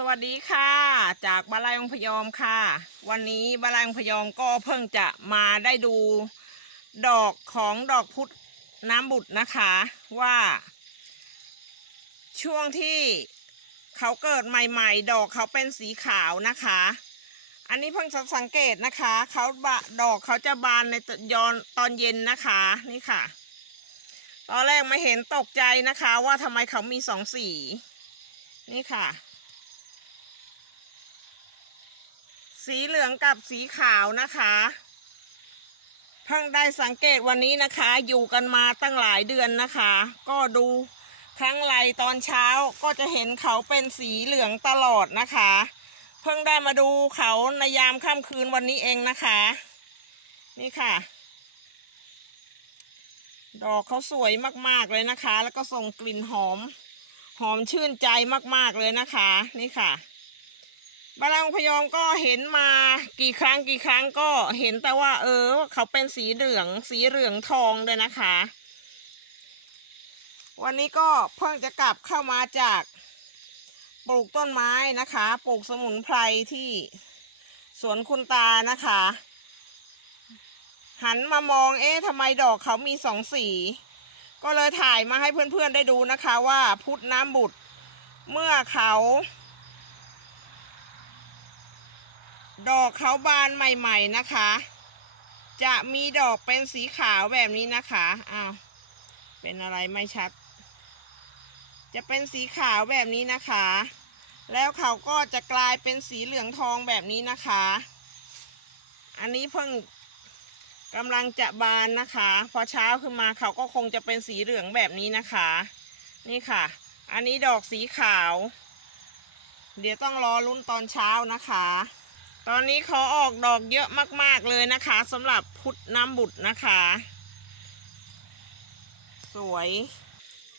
สวัสดีค่ะ จากบาลายองพยอมค่ะ วันนี้บาลายองพยอมก็เพิ่งจะมาได้ดูดอกของดอกพุธน้ำบุตรนะคะว่า ช่วงที่เขาเกิดใหม่ๆ ดอกเขาเป็นสีขาวนะคะ อันนี้เพิ่งจะสังเกตนะคะเขาบะดอกเขาจะบานในยอนตอนเย็นนะคะนี่ค่ะ ตอนแรกไม่เห็นตกใจนะคะว่าทำไมเขามีสองสี นี่ค่ะ สีเหลืองกับสีขาวนะคะเพิ่งได้สังเกตวันนี้นะคะ อยู่กันมาตั้งหลายเดือนนะคะ ก็ดูครั้งไรตอนเช้าก็จะเห็นเขาเป็นสีเหลืองตลอดนะคะ เพิ่งได้มาดูเขาในยามค่ำคืนวันนี้เองนะคะ นี่ค่ะ ดอกเขาสวยมากๆเลยนะคะ แล้วก็ส่งกลิ่นหอม หอมชื่นใจมากๆเลยนะคะ นี่ค่ะ บาลังพยอมก็เห็นมากี่ครั้งกี่ครั้งก็เห็นแต่ว่า เออ เขาเป็นสีเหลืองสีเหลืองทองเลยนะคะ วันนี้ก็เพิ่งจะกลับเข้ามาจากปลูกต้นไม้นะคะปลูกสมุนไพรที่สวนคุณตานะคะ หันมามองเอ๊ะทำไมดอกเขามีสองสี ก็เลยถ่ายมาให้เพื่อนๆได้ดูนะคะว่าพุทธน้ำบุตรเมื่อเขา ดอกเขาบานใหม่ๆนะคะ จะมีดอกเป็นสีขาวแบบนี้นะคะอ้าวเป็นอะไรไม่ชัด จะเป็นสีขาวแบบนี้นะคะ แล้วเขาก็จะกลายเป็นสีเหลืองทองแบบนี้นะคะ อันนี้เพิ่งกำลังจะบานนะคะ พอเช้าขึ้นมาเขาก็คงจะเป็นสีเหลืองแบบนี้นะคะ นี่ค่ะ อันนี้ดอกสีขาว เดี๋ยวต้องรอลุ้นตอนเช้านะคะ ตอนนี้เขาออกดอกเยอะมาก ๆ เลยนะคะสำหรับพุทธน้ำบุตรนะคะ สวย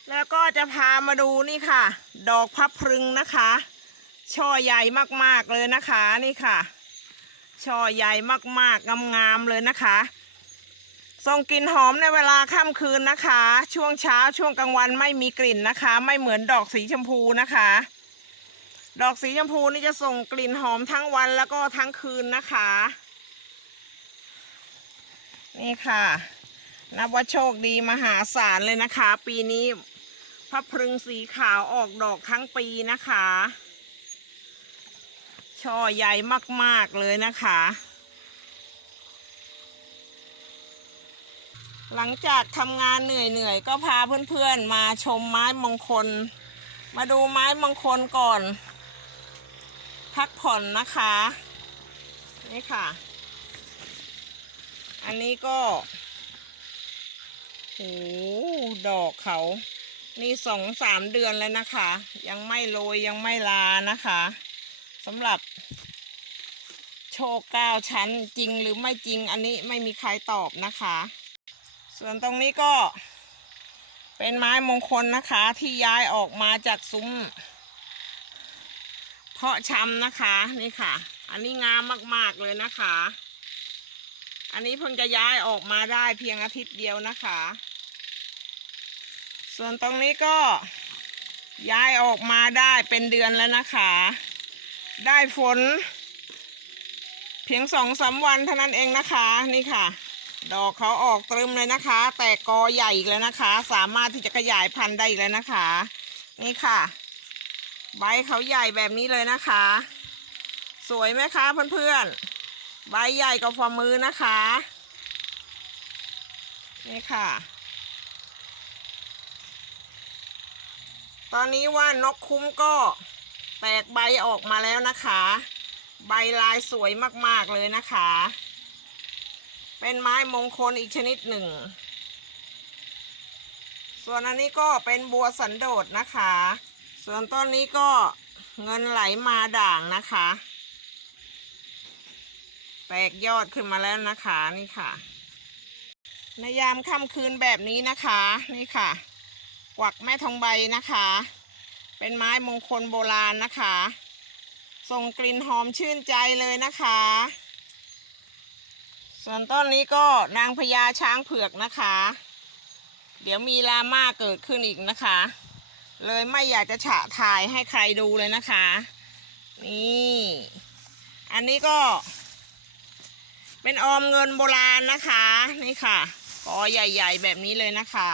แล้วก็จะพามาดูนี่ค่ะ ดอกพับพรึงนะคะ ช่อใหญ่มากๆเลยนะคะนี่ค่ะ ช่อใหญ่มากๆงามๆเลยนะคะส่งกลิ่นหอมในเวลาค่ำคืนนะคะ ช่วงเช้าช่วงกลางวันไม่มีกลิ่นนะคะ ไม่เหมือนดอกสีชมพูนะคะ ดอกสีชมพูนี่จะส่งกลิ่นหอมทั้งวันแล้วก็ทั้งคืนนะคะ นี่ค่ะ นับว่าโชคดีมหาศาลเลยนะคะ ปีนี้พระพรึงสีขาวออกดอกทั้งปีนะคะ ช่อใหญ่มากๆเลยนะคะ หลังจากทำงานเหนื่อยๆ ก็พาเพื่อนๆมาชมไม้มงคล มาดูไม้มงคลก่อน พักผ่อนนะคะ นี่ค่ะ อันนี้ก็โหดอกเขานี่สองสามเดือนแล้วนะคะ ยังไม่โรยยังไม่ลานะคะสำหรับโชคเก้าชั้นจริงหรือไม่จริงอันนี้ไม่มีใครตอบนะคะ ส่วนตรงนี้ก็เป็นไม้มงคลนะคะที่ย้ายออกมาจากซุ้ม เพาะชำนะคะนี่ค่ะ อันนี้งามมากๆเลยนะคะ อันนี้เพิ่งจะย้ายออกมาได้เพียงอาทิตย์เดียวนะคะ ส่วนตรงนี้ก็ย้ายออกมาได้เป็นเดือนแล้วนะคะ ได้ฝน เพียงสองสามวันเท่านั้นเองนะคะนี่ค่ะ ดอกเขาออกตรึมเลยนะคะ แต่กอใหญ่อีกแล้วนะคะ สามารถที่จะขยายพันธุ์ได้อีกแล้วนะคะ นี่ค่ะ ใบเขาใหญ่แบบนี้เลยนะคะ สวยไหมคะเพื่อนๆ ใบใหญ่กว่าฝ่ามือนะคะ นี่ค่ะ ตอนนี้ว่านกคุ้มก็แตกใบออกมาแล้วนะคะ ใบลายสวยมากๆเลยนะคะ เป็นไม้มงคลอีกชนิดหนึ่ง ส่วนอันนี้ก็เป็นบัวสันโดษนะคะ ส่วนต้นนี้ก็เงินไหลมาด่างนะคะ แตกยอดขึ้นมาแล้วนะคะนี่ค่ะ ในยามค่ำคืนแบบนี้นะคะนี่ค่ะ กวักแม่ทองใบนะคะ เป็นไม้มงคลโบราณนะคะส่งกลิ่นหอมชื่นใจเลยนะคะ ส่วนต้นนี้ก็นางพญาช้างเผือกนะคะ เดี๋ยวมีลาม่าเกิดขึ้นอีกนะคะ เลยไม่อยากจะฉะถ่ายให้ใครดูเลยนะคะ นี่ อันนี้ก็ เป็นออมเงินโบราณนะคะ นี่ค่ะกอใหญ่ ๆ แบบนี้เลยนะคะ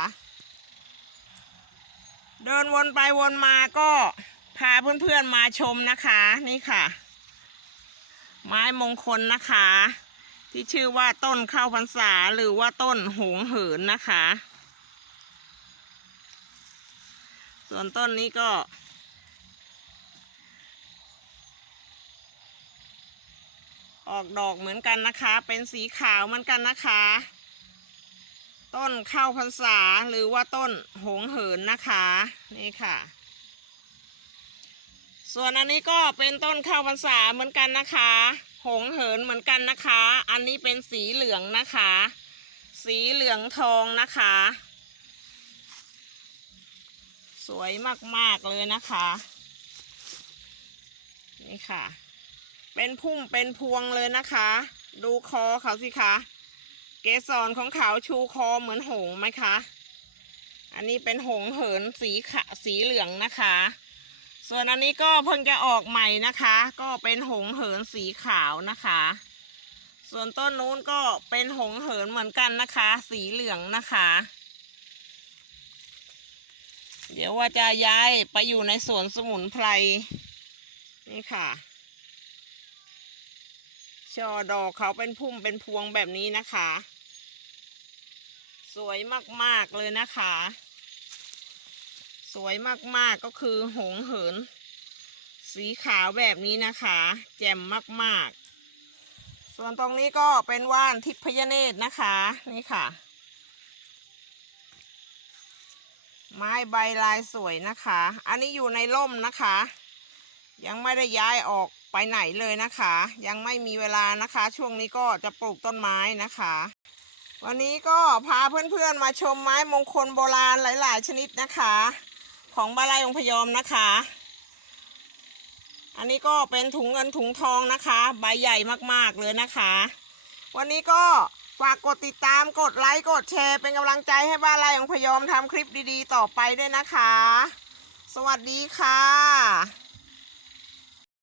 เดินวนไปวนมาก็พาเพื่อนๆมาชมนะคะ นี่ค่ะ ไม้มงคลนะคะ ที่ชื่อว่าต้นข้าวพรรษาหรือว่าต้นหงเหินนะคะ ส่วนต้นนี้ก็ออกดอกเหมือนกันนะคะ เป็นสีขาวเหมือนกันนะคะ ต้นข้าวพรรษาหรือว่าต้นหงเหินนะคะ นี่ค่ะ ส่วนอันนี้ก็เป็นต้นข้าวพรรษาเหมือนกันนะคะ หงเหินเหมือนกันนะคะ อันนี้เป็นสีเหลืองนะคะ สีเหลืองทองนะคะ สวยมากๆเลยนะคะ นี่ค่ะ เป็นพุ่มเป็นพวงเลยนะคะ ดูคอเขาสิคะเกสรของเขาชูคอเหมือนหงไหมคะ อันนี้เป็นหงเหินสีขะสีเหลืองนะคะ ส่วนอันนี้ก็เพิ่งจะออกใหม่นะคะ ก็เป็นหงเหินสีขาวนะคะ ส่วนต้นนู้นก็เป็นหงเหินเหมือนกันนะคะ สีเหลืองนะคะ เดี๋ยวว่าจะย้ายไปอยู่ในสวนสมุนไพร นี่ค่ะ ช่อดอกเขาเป็นพุ่มเป็นพวงแบบนี้นะคะ สวยมากๆเลยนะคะ สวยมากๆก็คือหงเหิน สีขาวแบบนี้นะคะ แจ่มมากๆ ส่วนตรงนี้ก็เป็นว่านทิพยเนตรนะคะ นี่ค่ะ ไม้ใบลายสวยนะคะ อันนี้อยู่ในร่มนะคะ ยังไม่ได้ย้ายออกไปไหนเลยนะคะ ยังไม่มีเวลานะคะ ช่วงนี้ก็จะปลูกต้นไม้นะคะ วันนี้ก็พาเพื่อนๆมาชมไม้มงคลโบราณหลาย ๆ ชนิดนะคะ ของบาลัยองพยอมนะคะ อันนี้ก็เป็นถุงเงินถุงทองนะคะ ใบใหญ่มากๆเลยนะคะ วันนี้ก็ ฝากกดติดตามกดไลค์ กดแชร์เป็นกำลังใจให้บ้านไร่ของพยอมทำคลิปดีๆ ต่อไปด้วยนะคะ สวัสดีค่ะ